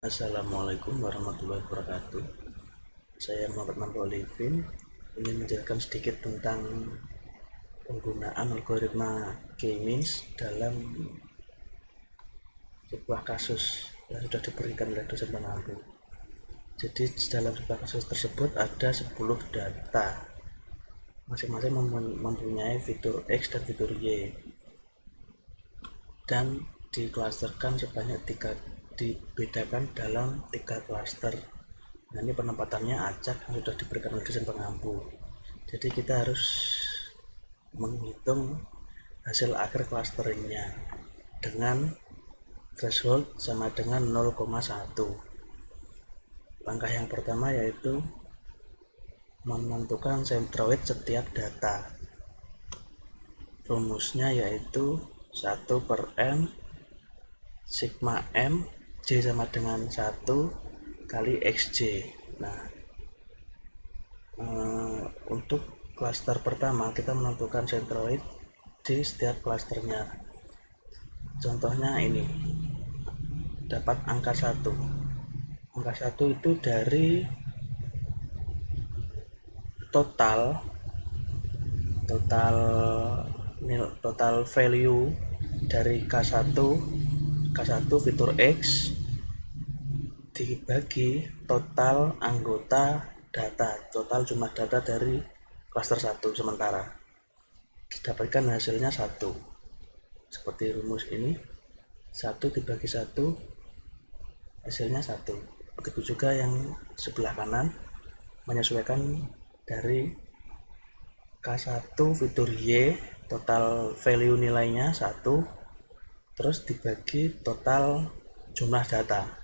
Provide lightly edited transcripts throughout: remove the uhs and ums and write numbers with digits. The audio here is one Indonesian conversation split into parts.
Assalamualaikum warahmatullahi wabarakatuh. Saya Muhammad Mampu Olivin ingin menjelaskan sedikit tentang penggunaan algoritma K-means dalam sebuah kasus yang sudah diberikan oleh dosen pengampu. Jadi dalam sebuah kasus tersebut ada 10 data, masing-masing mempunyai fitur X dan fitur Y, dan diklasterkan sebanyak 3, dibedakan dalam 3 klaster. Nah, ini penempatannya acak yang sudah diberikan oleh dosen pengampu. Jadi kita harus menghitung hasil akhir clusteringnya dengan threshold sama dengan 0,1. Langkah yang pertama yaitu menentukan centroid setiap data. Rumusnya yaitu 1/m sigma m J sama dengan 1 kali XJ. Nah, untuk klaster pertama kita menentukan centroid di setiap klasternya. Contohnya ini, dapat angka 1. Angka 1 itu dari total value dari K1 fitur X dibagi total anggota data, total jumlah data dari klaster 1 sementara, didapatkan hasilnya 1. Seperti rumus ini, 1 dibagi 1 hasilnya 1. Begitu juga yang sebelah kanan, menyesuaikan dari K1 fitur Y, total value nilainya 1, terus dibagi total jumlah data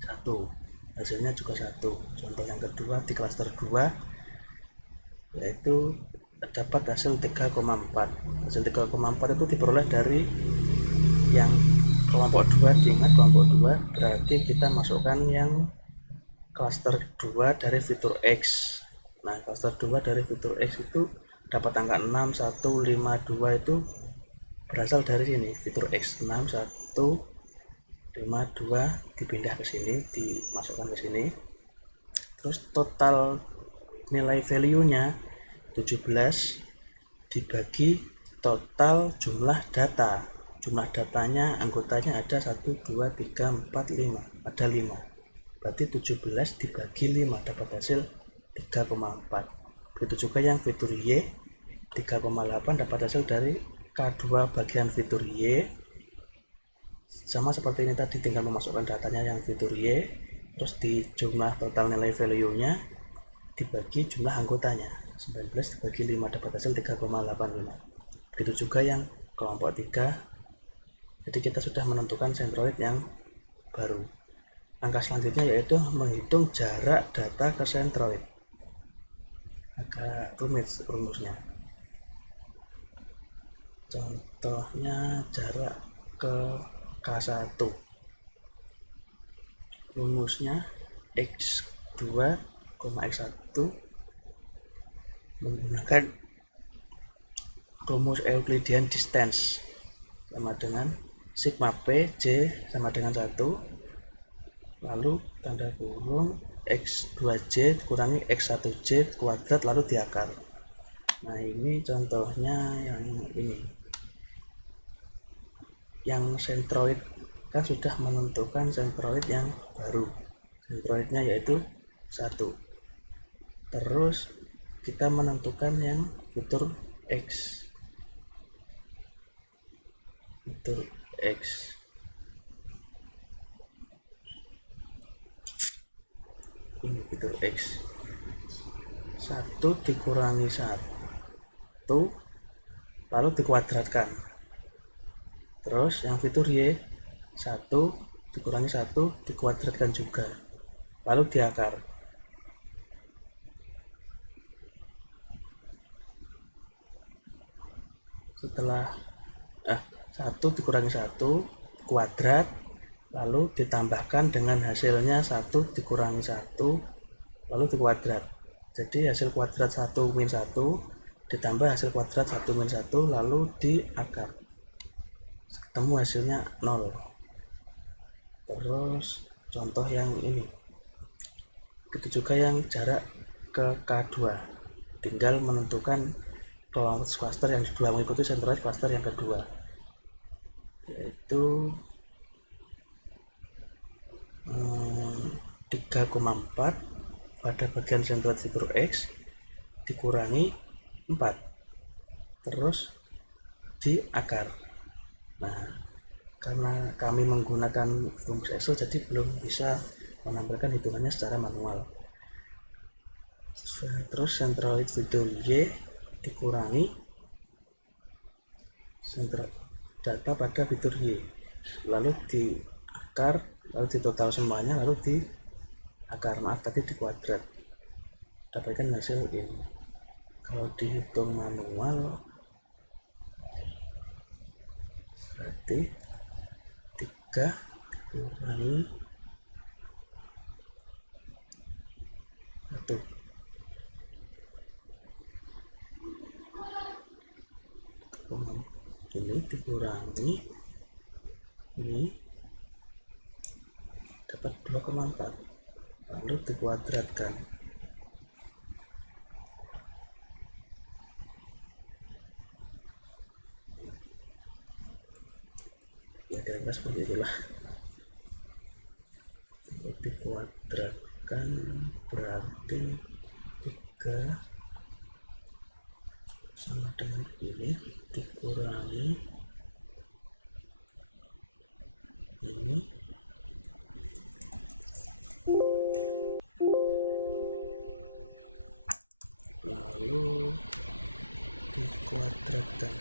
1, hasilnya juga 1. Contoh yang kedua di klaster 2 yaitu dapat hasil 3,4. Hasil 3,4 itu diperoleh dari yang kelompok 2. Diingat kelompok 2 berarti kita masukkan yang klaster 2 dari fitur X. Nah, klaster 2 dari fitur X itu dapat angka 6, 1, 5, 2 itu berasal dari sini, fitur X. 6, 1, 5, 2 dipindah ke sini, dimasukkan ke sini. Terus total nilai value-nya 17 dibagi total jumlah data. Jumlah datanya, anggotanya ada 1, 2, 3, 4, 5. Ada 5. Berarti 17 dibagi 5 dapat hasil 3,4. Begitu juga yang fitur Y, 3,8 dapat hasil dari K2 bagian fitur Y. Sama seperti ini tadi, tinggal memasukkan datanya yang fitur Y, terus di jumlah total nilai value-nya dibagi jumlah anggotanya, 19 dibagi 5 dapat hasil 3,85. Begitu juga yang kelompok 3. Jadi kita sudah menentukan centroid yang baru. Langkah selanjutnya yaitu menghitung jarak data ke centroid. Agak rumit rumusnya. Contohnya jarak ke K1. Rumusnya X2, X1 menggunakan rumus Euclidean distance sama dengan sigma P J sama dengan 1, lalu tanda kurung X2J kurangi X1J kuadrat lalu diakar. Nah, ini contohnya yang ini, yang centroid kan sudah menentukan centroid yang baru, centroidnya yaitu 1. Terus kita menentukan yang fitur X, fitur X. Ini fitur X, 1 dikurangi 1 lalu dikuadratkan. Terus yang fitur Y, 1 dikurangi 1 dikuadratkan juga lalu diakar. Setelah 1 dikurangi 1 kuadrat lalu ditambahkan dengan hasilnya 1 dikurangi 1 lalu dikuadrat. Jadi hasil kuadrat 1 min 1 ditambah hasil kuadrat 1 min 1 lalu diakar, ketemu hasilnya 0. Terus contoh yang ini. Begitu juga yang jarak ke K2, tinggal menentukan cluster yang kedua mengikuti centroid cluster yang kedua, yaitu 3,4 pada bagian centroid fitur X dikurangi 4 terus di akar. Nah, karena kami menggunakan fungsi Excel jadi belum bisa menampilkan hitungannya secara manual. Terus centroid fitur Y dikurangi data pada fitur Y, lalu di akar, lalu di total semuanya, lalu di akar, maaf tadi di kuadrat, dapatkan hasil ini. Kalau dihitung manual berarti 3 dikurangi 1, ini dikurangi ini dapat 2,4, lalu dikuadratkan. Ya kira-kira seperti itulah. Kalau dikuadratkan berarti 3 sama dengan ini dikurangi ini lalu dikuadratkan.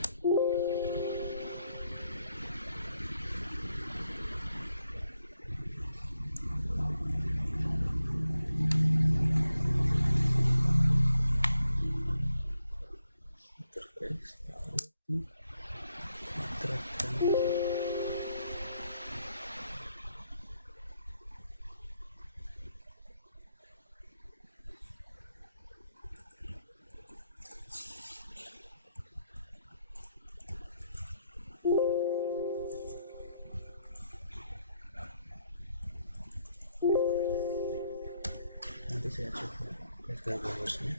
Nanti saya coba lihat rumusnya.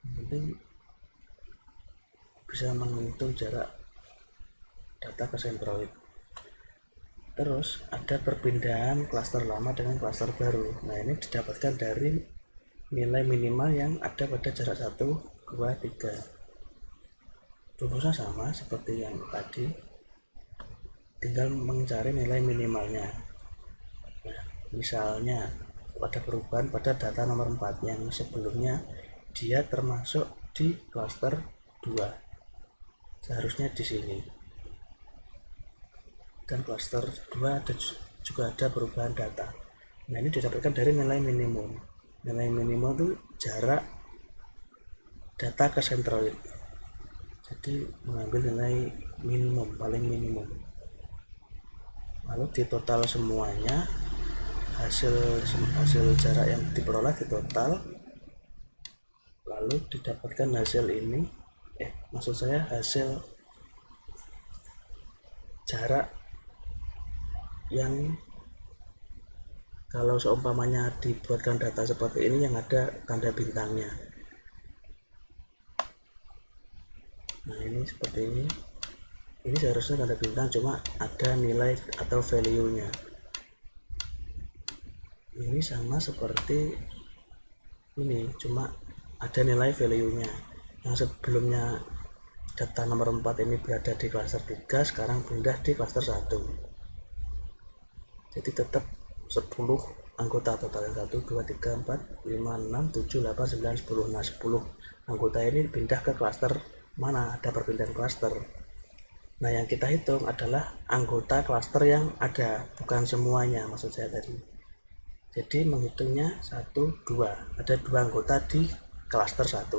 Yang penting bisa menghitung jarak data ke centroid. Terus ada perpindahan klaster lama dengan klaster baru. Nah, ini didapatkan dari nilai minimal yang ada pada jarak 1, 2, 3. Rumusnya sama seperti yang tadi, tinggal mencari nilai minimalnya. Nah, misalnya ada perubahan pada data nomor 4 yang sebelumnya dia termasuk di klaster 2, seharusnya di sini. Dan klaster 2 juga ada perubahan data. Nah, ini didapatkan dari nilai minimum. Nilai minimum itu jarak data ke centroid. Jadi mengambil nilai minimum, paling minimum. Lalu di total semuanya, hasil jarak yang diperoleh di total, lalu didapatkan hasil ini. Maksud saya hasil jarak yang kalau seumpamanya dibuatkan data seperti ini yang ada tanda bintangnya. Nah, ini seperti ini. Ini seharusnya tanda bintang, cuma ada nilai atau value-nya. Ini sama seperti ini, cuma ada nilai value-nya. Yang sebelumnya data nomor 4 ini berada di klaster 3, sekarang pindah di klaster 1. Jadi tetap 10 anggota total, 1, 2, 3, 4, 5, 6, 7, 8, 9, 10. Nah, 10 anggota ini pindah ke klaster mana, ada perpindahan klaster. Nah, yang kita hitung adalah anggota klaster yang ada, bukan semuanya, maksud saya tadi. Jadi menghitungnya 1, 2, ada 2 anggota di klaster 1,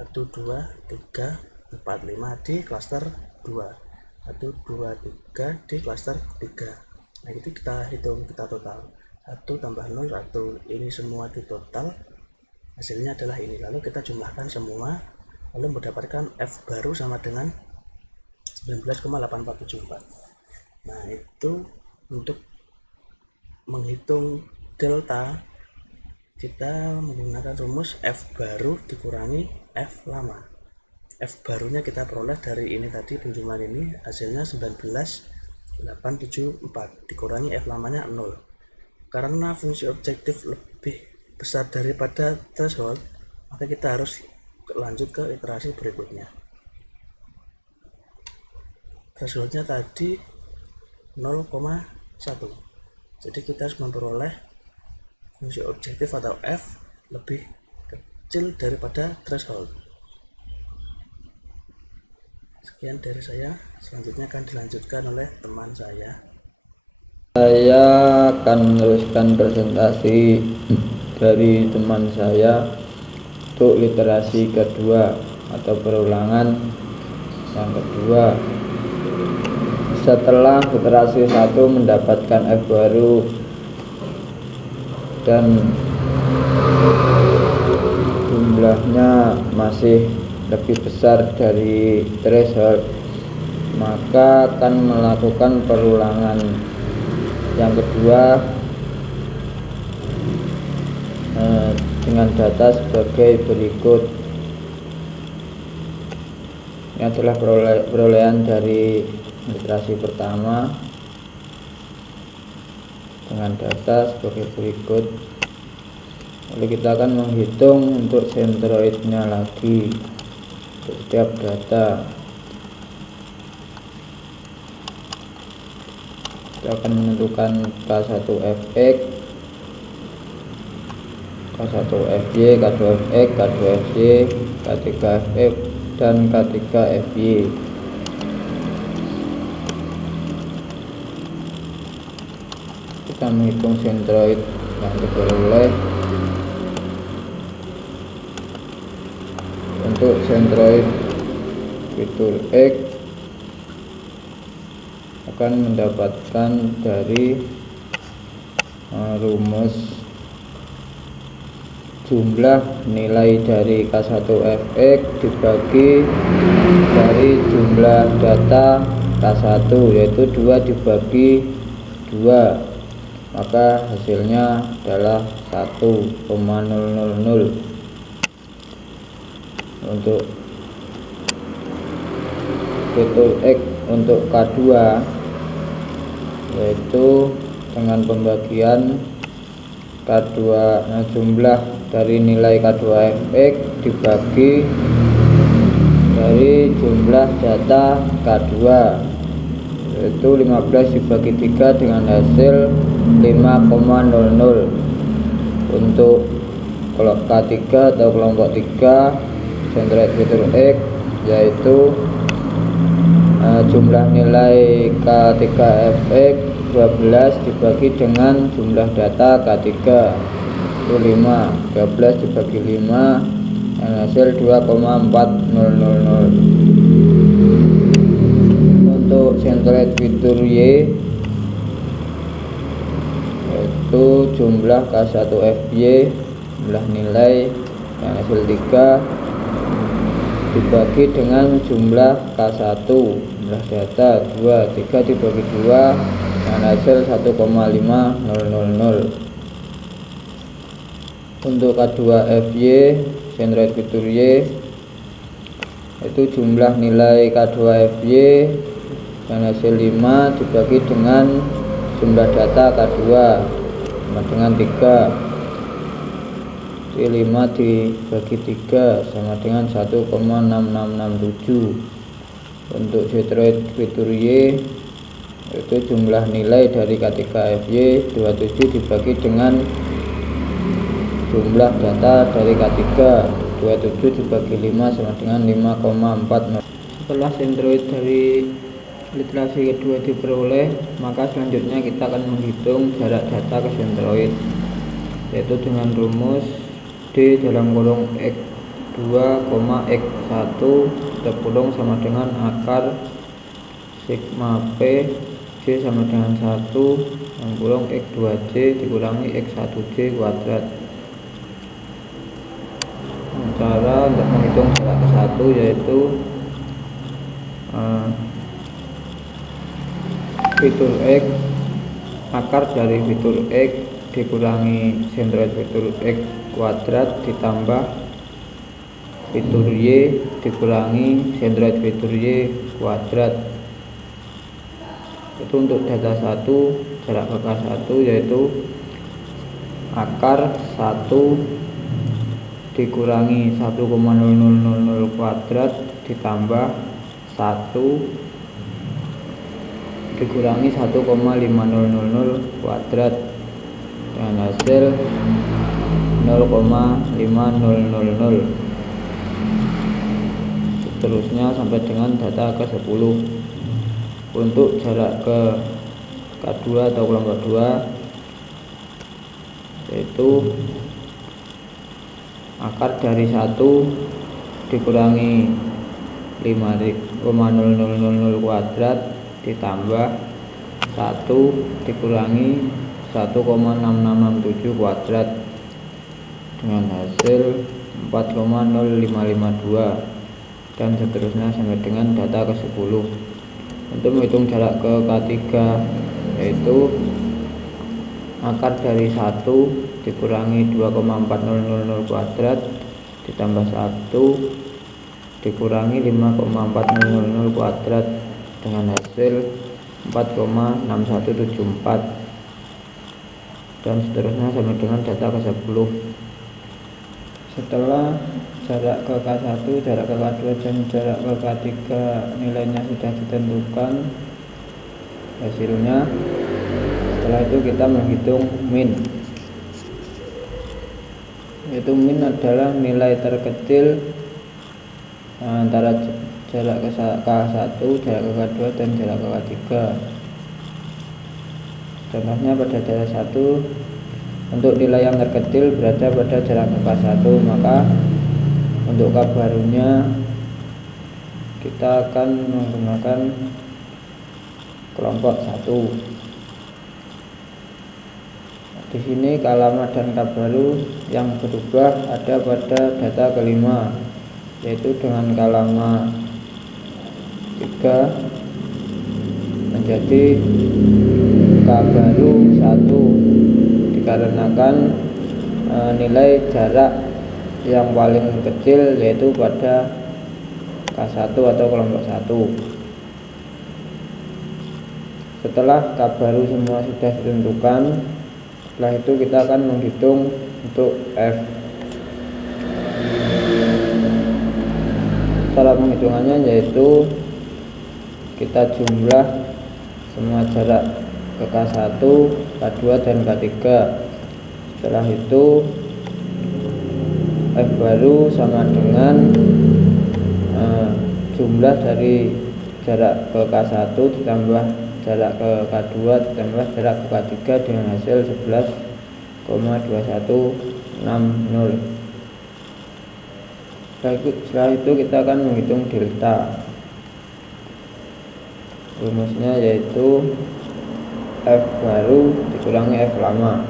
1, 2, 3, 4, 5 di klaster 2, 1, 2, 3 di klaster 3. Nah, itu kita hitung, kita total 1 tambah 0, 1. Ini semua di total, hasilnya adalah ini. Lalu kita jumlahkan semua, lalu mendapatkan F baru sama dengan 19,8474. Nah, itu untuk menghitung delta, kita menggunakan rumus F baru dikurangi F lama. F barunya kita peroleh dari ini tadi, penjumlahan ini hasilnya 19,874 dikurangi F lamanya 0. Karena fungsi objektif lebih besar daripada threshold, maka kita harus lanjut ke iterasi berikutnya. Thresholdnya tadi 0,1, jadi kita harus memperoleh fungsi objektif atau F lebih kecil daripada threshold. Sekian dari saya, selanjutnya akan dilanjutkan oleh teman saya. Saya akan meneruskan presentasi dari teman saya untuk literasi kedua atau perulangan yang kedua. Setelah literasi 1 mendapatkan F baru dan jumlahnya masih lebih besar dari threshold, maka akan melakukan perulangan yang kedua dengan data sebagai berikut. Ini adalah perolehan dari literasi pertama dengan data sebagai berikut. Lalu kita akan menghitung untuk sentroidnya lagi untuk setiap data. Kita akan menentukan K1Fx, K1Fy, K2Fx, K2Fy, K3Fx, dan K3Fy. Kita menghitung sentroid yang diperoleh. Untuk sentroid fitur X akan mendapatkan dari rumus jumlah nilai dari K1Fx dibagi dari jumlah data K1, yaitu 2 dibagi 2, maka hasilnya adalah 1,000. Untuk fitur X untuk K2, yaitu dengan pembagian K2 jumlah dari nilai K2Fx dibagi dari jumlah data K2, yaitu 15 dibagi 3 dengan hasil 5,00. Untuk K3 atau kelompok 3 sentroid fitur X, yaitu jumlah nilai K3Fx 12 dibagi dengan jumlah data K3, itu 5, 12 dibagi 5 dan hasil 2,4000. Untuk sentroid fitur Y, yaitu jumlah K1Fy, jumlah nilai yang hasil 3 dibagi dengan jumlah K1, jumlah data 2, 3 dibagi 2 dengan hasil 1,5000. Untuk K2Fy, sentroid fitur Y, itu jumlah nilai K2Fy dengan hasil 5 dibagi dengan jumlah data K2 sama dengan 3. 5 dibagi 3 sama dengan 1,6667. Untuk sentroid fitur Y, itu jumlah nilai dari K3Fy 27 dibagi dengan jumlah data dari K3, 27 dibagi 5 sama dengan 5,40. Setelah sentroid dari literasi kedua diperoleh, maka selanjutnya kita akan menghitung jarak data ke sentroid, yaitu dengan rumus D dalam kurung X2, X1 terkurung sama dengan akar sigma P J sama dengan 1 dalam kurung X2J dikurangi X1J kuadrat. Cara untuk menghitung jarak ke 1 yaitu fitur X akar dari fitur X dikurangi sentroid fitur X kuadrat ditambah fitur Y dikurangi sentroid fitur Y kuadrat. Itu untuk data 1 jarak ke K1 yaitu akar 1 dikurangi 1,0000 kuadrat ditambah 1 dikurangi 1,5000 kuadrat dengan hasil 0,5000. Seterusnya sampai dengan data ke 10. Untuk jarak ke K2 atau kelompok 2 yaitu akar dari 1 dikurangi 5,0000 kuadrat ditambah 1 dikurangi 1,6667 kuadrat dengan hasil 4,0552 dan seterusnya sampai dengan data ke 10. Untuk menghitung jarak ke K3 yaitu akar dari 1 dikurangi 2,4000 kuadrat ditambah 1 dikurangi 5,400 kuadrat dengan hasil 4,6174 dan seterusnya sampai dengan data ke 10. Setelah jarak ke K1, jarak ke K2 dan jarak ke K3 nilainya sudah ditentukan, hasilnya setelah itu kita menghitung min, yaitu min adalah nilai terkecil antara jarak ke K1, jarak ke K2 dan jarak ke K3. Contohnya pada jarak 1 untuk nilai yang terkecil berada pada jarak ke K1, maka untuk K barunya kita akan menggunakan kelompok 1. Di sini K lama dan K baru yang berubah ada pada data kelima, yaitu dengan K lama 3 menjadi K baru 1 dikarenakan nilai jarak yang paling kecil yaitu pada K1 atau kelompok 1. Setelah K baru semua sudah ditentukan, setelah itu kita akan menghitung untuk F. Cara penghitungannya yaitu kita jumlah semua jarak ke K1, K2 dan K3. Setelah itu F baru sama dengan jumlah dari jarak ke K1 ditambah jarak ke K2 ditambah jarak ke K3 dengan hasil 11,2160. Setelah itu kita akan menghitung delta. Rumusnya yaitu F baru dikurangi F lama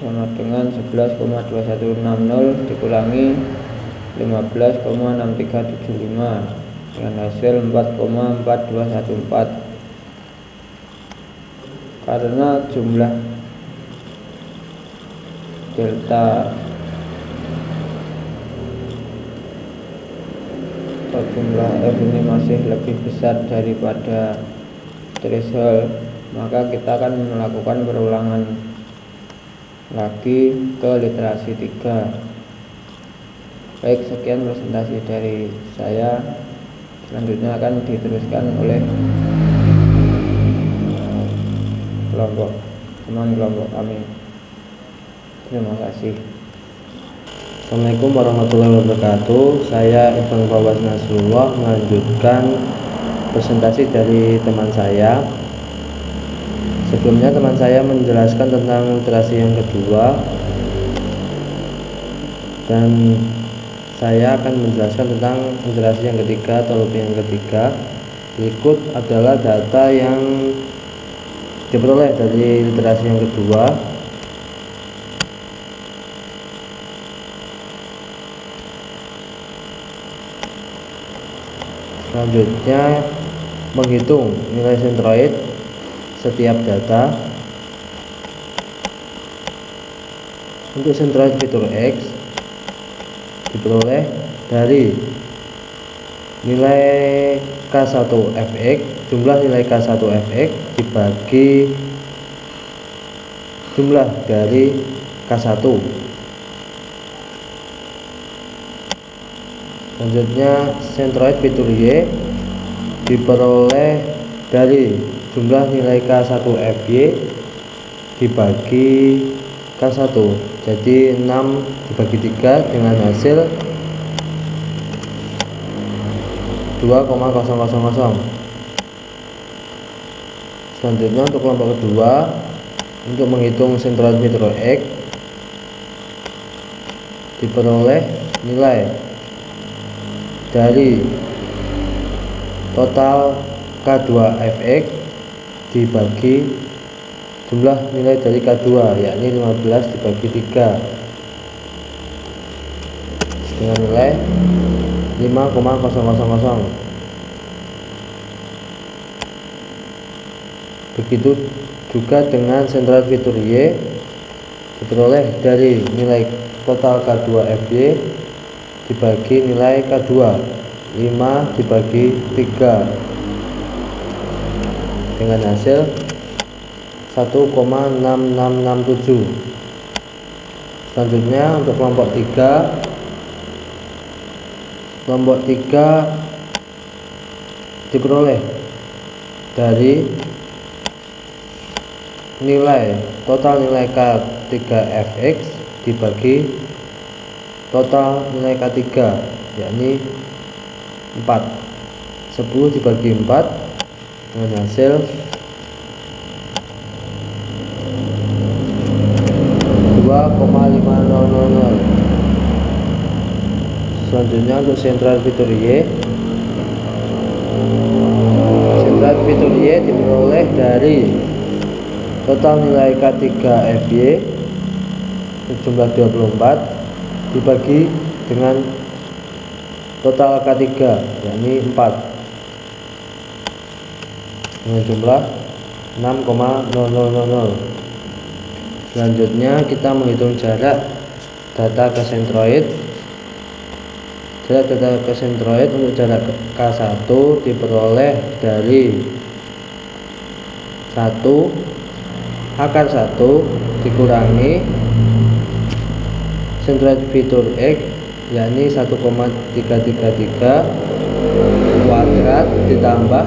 sama dengan 11,2160 dikurangi 15,6375 dengan hasil 4,4214. Karena jumlah delta atau jumlah F ini masih lebih besar daripada threshold, maka kita akan melakukan perulangan lagi ke literasi 3. Baik, sekian presentasi dari saya. Selanjutnya akan diteruskan oleh teman kelompok kami. Terima kasih. Assalamualaikum warahmatullahi wabarakatuh. Saya Ibn Fawaz Nasrullah melanjutkan presentasi dari teman saya. Sebelumnya teman saya menjelaskan tentang literasi yang kedua, dan saya akan menjelaskan tentang literasi yang ketiga atau lebih yang ketiga. Berikut adalah data yang diperoleh dari literasi yang kedua. Selanjutnya menghitung nilai sentroid setiap data. Untuk sentroid fitur X diperoleh dari nilai K1fx, jumlah nilai K1fx dibagi jumlah dari K1. Selanjutnya sentroid fitur Y diperoleh dari jumlah nilai K1fy dibagi K1, jadi 6 dibagi 3 dengan hasil 2,000. Selanjutnya untuk kelompok kedua, untuk menghitung sentroid fitur X diperoleh nilai dari total K2fx dibagi jumlah nilai dari K2, yakni 15 dibagi 3 dengan nilai 5,000. Begitu juga dengan sentroid fitur Y diperoleh dari nilai total K2fy dibagi nilai K2, 5 dibagi 3 dengan hasil 1,6667. Selanjutnya untuk kelompok 3 diperoleh dari total nilai K3fx dibagi total nilai K3, yakni 4, 10 dibagi 4 dengan hasil 2,5000. Selanjutnya untuk sentroid fitur Y diperoleh dari total nilai K3fy sejumlah 24 dibagi dengan total K3, yakni 4 dengan jumlah 6,0000. Selanjutnya kita menghitung jarak data ke sentroid. Jarak data ke sentroid untuk jarak K1 diperoleh dari 1 akar 1 dikurangi sentroid fitur X, yakni 1,333 kuadrat ditambah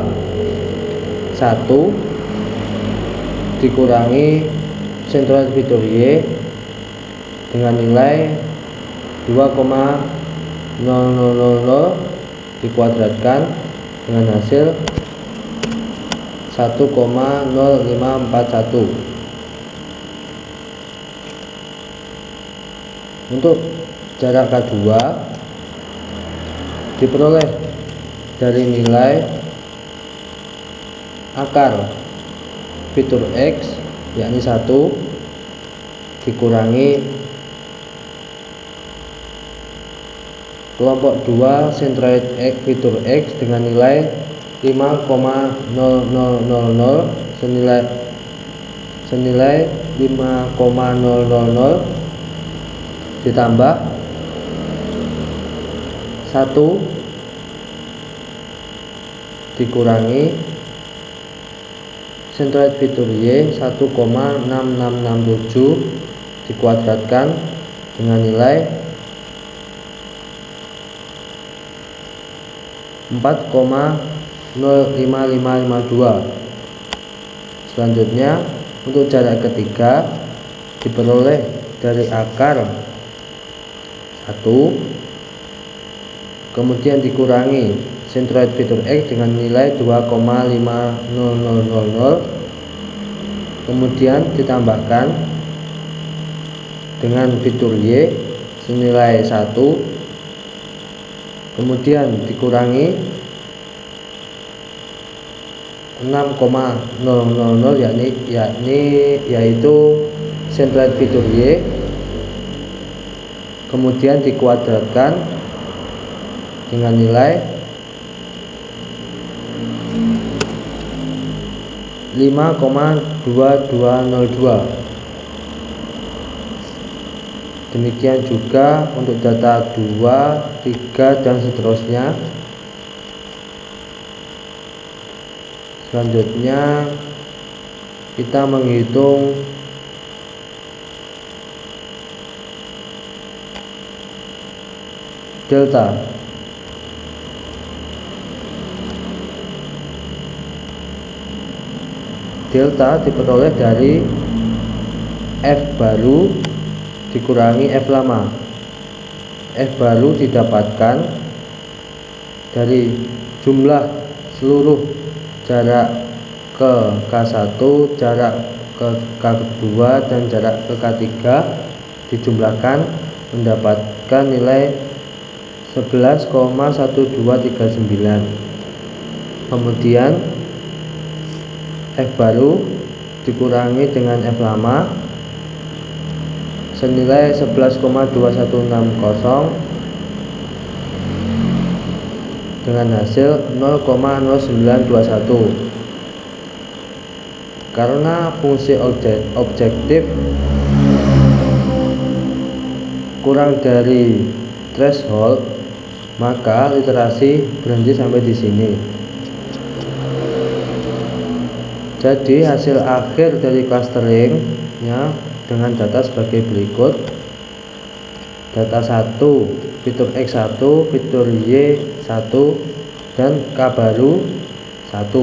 1 dikurangi sentroid fitur Y dengan nilai 2,000 dikuadratkan dengan hasil 1,0541. Untuk jarak K2 diperoleh dari nilai akar fitur X, yakni 1 dikurangi kelompok 2 sentroid X fitur X dengan nilai 5,0000 senilai 5,000 ditambah 1 dikurangi sentroid fitur Y 1,6667 dikuadratkan dengan nilai 4,05552. Selanjutnya untuk jarak ketiga diperoleh dari akar 1 kemudian dikurangi sentroid fitur X dengan nilai 2,5000 kemudian ditambahkan dengan fitur Y senilai 1 kemudian dikurangi 6,000 yaitu sentroid fitur Y kemudian dikuadratkan dengan nilai 5,2202. Demikian juga untuk data 2, 3 dan seterusnya. Selanjutnya kita menghitung delta. Delta diperoleh dari F baru dikurangi F lama. F baru didapatkan dari jumlah seluruh jarak ke K1, jarak ke K2 dan jarak ke K3 dijumlahkan mendapatkan nilai 11,1239. Kemudian F baru dikurangi dengan F lama senilai 11,2160 dengan hasil 0,0921. Karena fungsi objektif kurang dari threshold, maka literasi berhenti sampai di sini. Jadi hasil akhir dari clusteringnya dengan data sebagai berikut. Data 1 fitur X1, fitur Y1 dan K baru 1.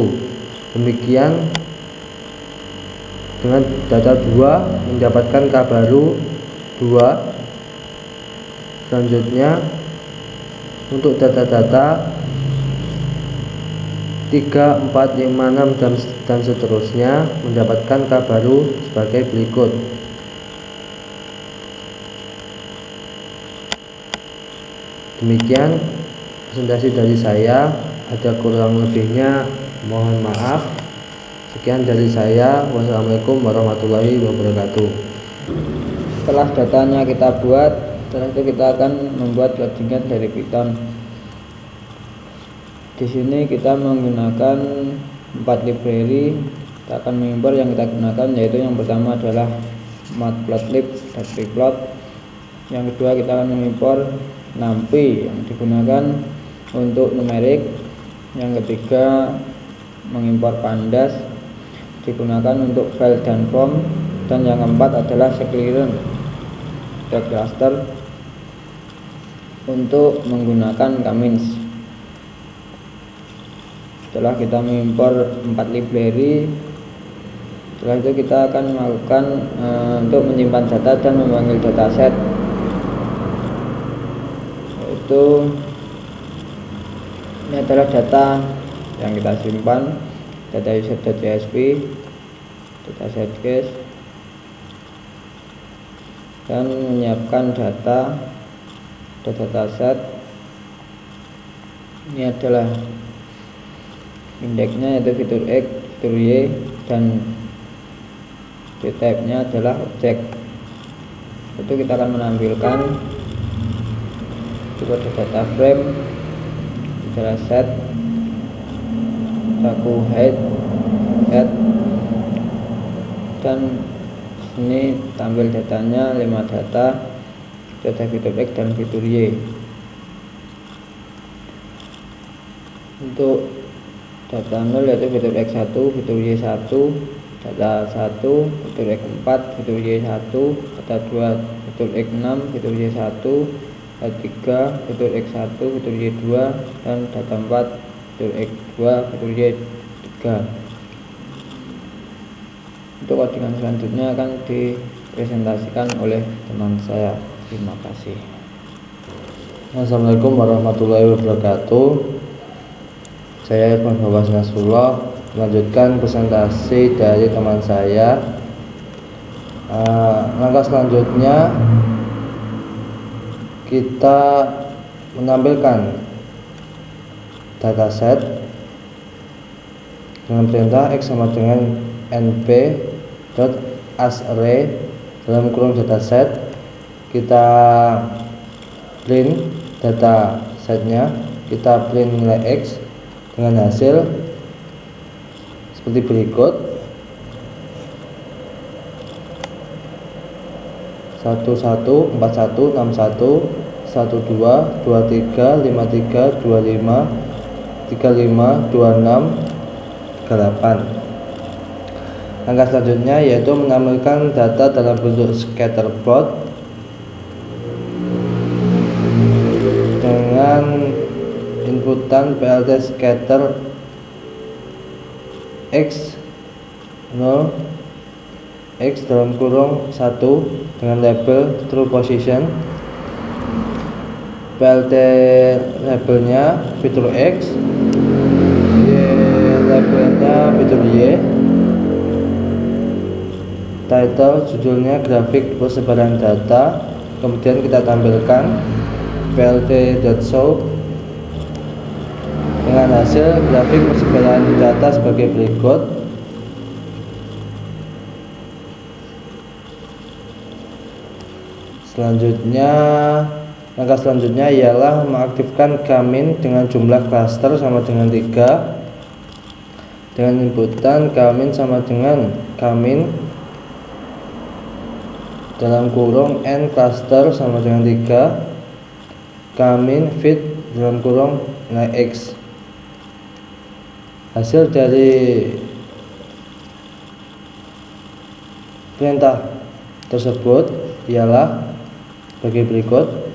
Demikian dengan data 2 mendapatkan K baru 2. Selanjutnya untuk data-data 3, 4, 5, 6 dan seterusnya mendapatkan K baru sebagai berikut. Demikian presentasi dari saya, ada kurang lebihnya mohon maaf. Sekian dari saya, wassalamualaikum warahmatullahi wabarakatuh. Setelah datanya kita buat, setelah itu kita akan membuat loadingan dari Python. Di sini kita menggunakan 4 library. Kita akan mengimpor yang kita gunakan, yaitu yang pertama adalah matplotlib dan pyplot. Yang kedua kita akan mengimpor numpy yang digunakan untuk numerik. Yang ketiga mengimpor pandas digunakan untuk file dan form. Dan yang keempat adalah scikit-learn cluster untuk menggunakan Kamins. Setelah kita mengimpor 4 library, setelah itu kita akan melakukan untuk menyimpan data dan memanggil dataset, yaitu ini adalah data yang kita simpan, data user.csv, dataset case, dan menyiapkan data dataset. Ini adalah indeksnya yaitu fitur X, fitur Y, dan type-nya adalah objek. Itu kita akan menampilkan itu ada data frame, adalah set, saku height, head, dan ini tampil datanya 5 data, data fitur X dan fitur Y. Untuk data 0 yaitu fitur X1, fitur Y1, data 1, fitur X4, fitur Y1, data 2, fitur X6, fitur Y1, data 3, fitur X1, fitur Y2, dan data 4, fitur X2, fitur Y3. Untuk codingan selanjutnya akan dipresentasikan oleh teman saya. Terima kasih. Assalamualaikum warahmatullahi wabarakatuh. Saya Irfan Fawaz Nasrullah melanjutkan presentasi dari teman saya. Langkah selanjutnya kita menampilkan dataset dengan perintah X sama dengan np.asArray dalam kurung dataset. Kita print datasetnya, kita print nilai X dengan hasil seperti berikut. 11 41 61 12 23 53 25 35 26 8. Langkah selanjutnya yaitu menampilkan data dalam bentuk scatter plot dengan inputan PLT scatter X 0 X dalam kurung 1 dengan label true position, PLT labelnya fitur X, Y labelnya fitur Y, title judulnya grafik persebaran data, kemudian kita tampilkan plt.show dengan hasil grafik persebaran data sebagai berikut. Langkah selanjutnya ialah mengaktifkan Kamin dengan jumlah klaster sama dengan 3 dengan inputan Kamin sama dengan Kamin dalam kurung n cluster sama dengan 3 Kamin fit dalam kurung x. Hasil dari perintah tersebut ialah bagi berikut.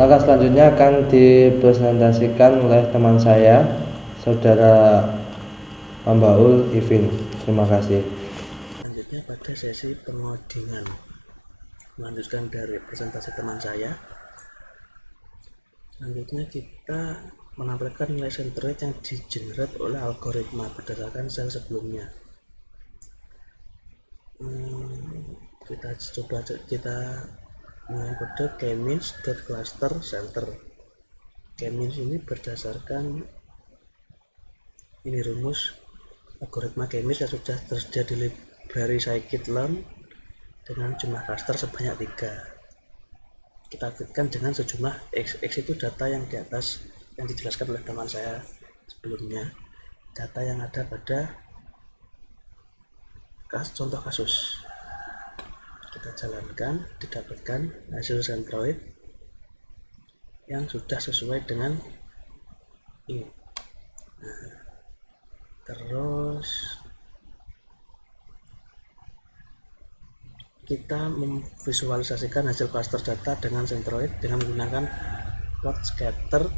Langkah selanjutnya akan dipresentasikan oleh teman saya, Saudara Mambaul Ivin. Terima kasih. Selanjutnya pada sesi pengodingan, melanjutkan dari presentasi teman saya. Selanjutnya kita menampilkan nilai centroid yang digenerate oleh algoritma berdasarkan sel sebelumnya. Kita mengkode kmins.cluster center. Kmins ini berdasarkan ini rumus algoritma kmins yang sudah tersedia di library scikit-learn dengan jumlah cluster sebanyak 3. Kita fitkan dengan sejumlah x. X itu data yang di atas yang dijelaskan oleh teman saya sebelumnya, data yang ada pada contoh kasus. Kita jalankan, didapatkan hasil centroid yang sudah sesuai dengan ini. Terus kita memvisualisasikan hasil cluster data dengan centroid dengan menggunakan plot scatter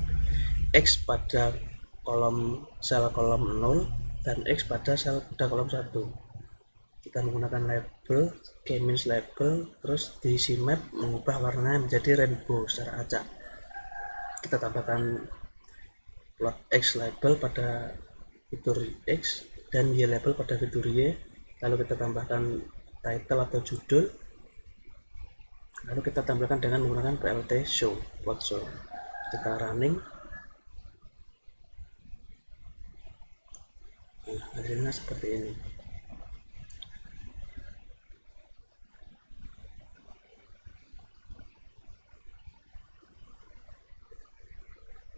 X pada sel kolom 0 dan X pada sel pada kolom 1. Kita menggunakan label kmins label, terus diisi map mengubah warnanya menjadi rainbow secara acak. Kita tambahkan plot X label pada fitur X dan Y label pada fitur Y, lalu kita tambahkan title atau judul, lalu kita tampilkan dengan menggunakan plt show plot show. Kita running, hasilnya seperti ini.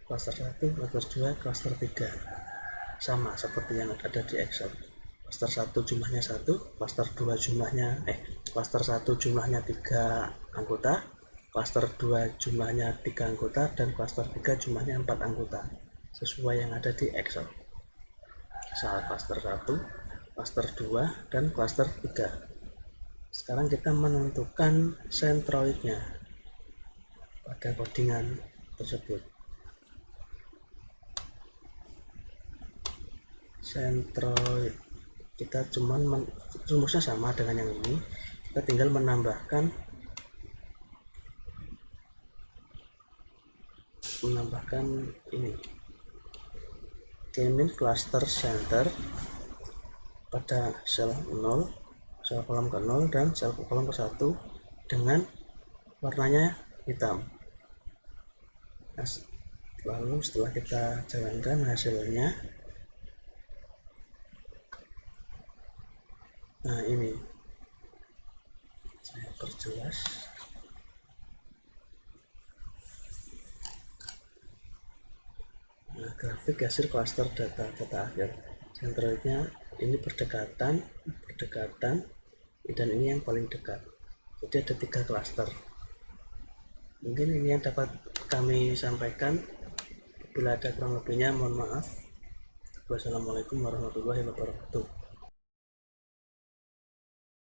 Cluster 1, cluster 2, cluster 3 sama seperti yang ada di Excel. Cluster 1 jumlahnya 1, cluster 2 jumlahnya cluster 1 jumlahnya 3 anggota, cluster 2 jumlahnya 3 anggota, dan cluster 3 jumlahnya 4 anggota sesuai yang ada di Excel. Soal cluster 1, cluster 2, dan cluster 3. Sekarang kita menentukan centroidnya pada codingan tersebut. Centroid kita rumusnya sama dengan yang ini, kita tinggal menambahkan ini kmins cluster center pada sel 0, sel kolom ke 0 dan sel kolom ke 1 dengan warnanya hitam. Lalu setelah kita jalankan hasilnya, nah ini saya perjelas. Nah, Nah, grafik hasil klaster data akhir. Centroidnya ini berdekatan, dan ini yang paling dekat. Jadi ada 3 klaster. Mungkin ini yang dapat kami sampaikan. Bila ada kurang lebihnya mohon maaf. Wassalamualaikum warahmatullahi wabarakatuh.